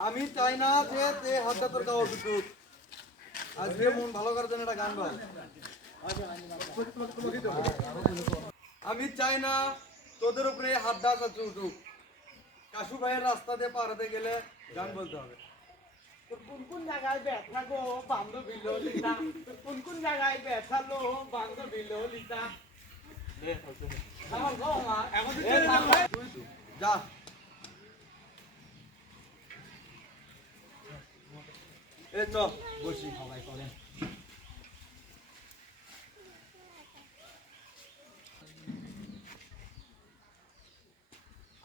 আমি চাই না যে তে হাতটা তোর গাওয়া শুধু আজকে মন ভালো করার জন্য একটা গান গাও। আমি চাই না তোদের উপরে হাতটা চাচু উঠুক। কাশু ভাইয়ের রাস্তা দিয়ে পার হতে গেলে গান বলতে হবে। কোন কোন জায়গায় ব্যথা গো বান্ধবী ললিতা, কোন জায়গায় ব্যথা লো বান্ধবী ললিতা। আমার গো মা এখন যা এ চ বসি সবাই করেন।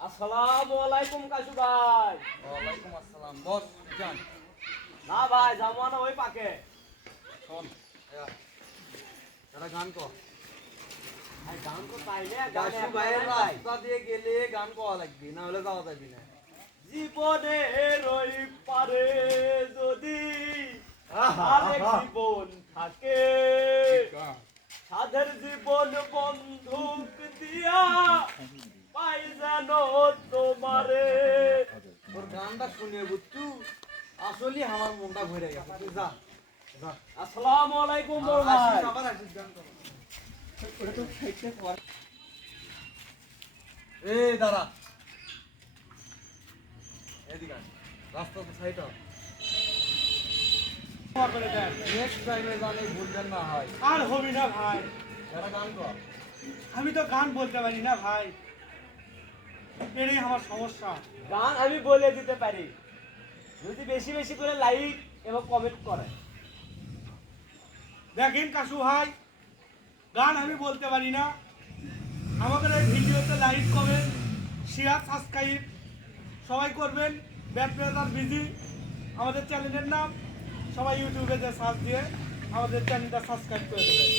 আসসালামু আলাইকুম কাশু ভাই। ওয়ালাইকুম আসসালাম। বস জান না ভাই যাবো না ওই পাকে। শোন একটা গান কর। ভাই গান তো তাইলে কাশু ভাইয়ের রাস্তা দিয়ে গেলে গান গাওয়া লাগবে, না হলে যাওয়া যাবে না। জীবনের ওই পারে যদি আরেক জীবন থাকে, সাধের জীবন বন্ধুক দিয়া পাই যেন তোমারে। তোর গানটা শুনে বুঝছু আসলে আমার মনটা ভরে গেছে। তুই যা যা। আসসালামু আলাইকুম বড় ভাই। আসিস, আবার আসিস গান কর। এই দাঁড়া, এদিকে আয়। রাস্তা তো সাইড হ। নেক্সট টাইমে জানি ভুলবেন না হয়। আর হবি না ভাই, একটা গান কর। আমি তো গান বলতে পারি না ভাই, এটাই আমার সমস্যা। গান আমি বলে দিতে পারি যদি বেশি বেশি করে লাইক এবং কমেন্ট করে। দেখেন কাশু ভাই, গান আমি বলতে পারি না। আমাদের এই ভিডিওতে লাইক কমেন্ট শেয়ার সাবস্ক্রাইব সবাই করবেন। ব্যাটপ্লেয়ার বিজি আমাদের চ্যানেলের নাম, সবাই ইউটিউবে যে সার্চ দিয়ে আমাদের চ্যানেলটা সাবস্ক্রাইব করে দেবেন।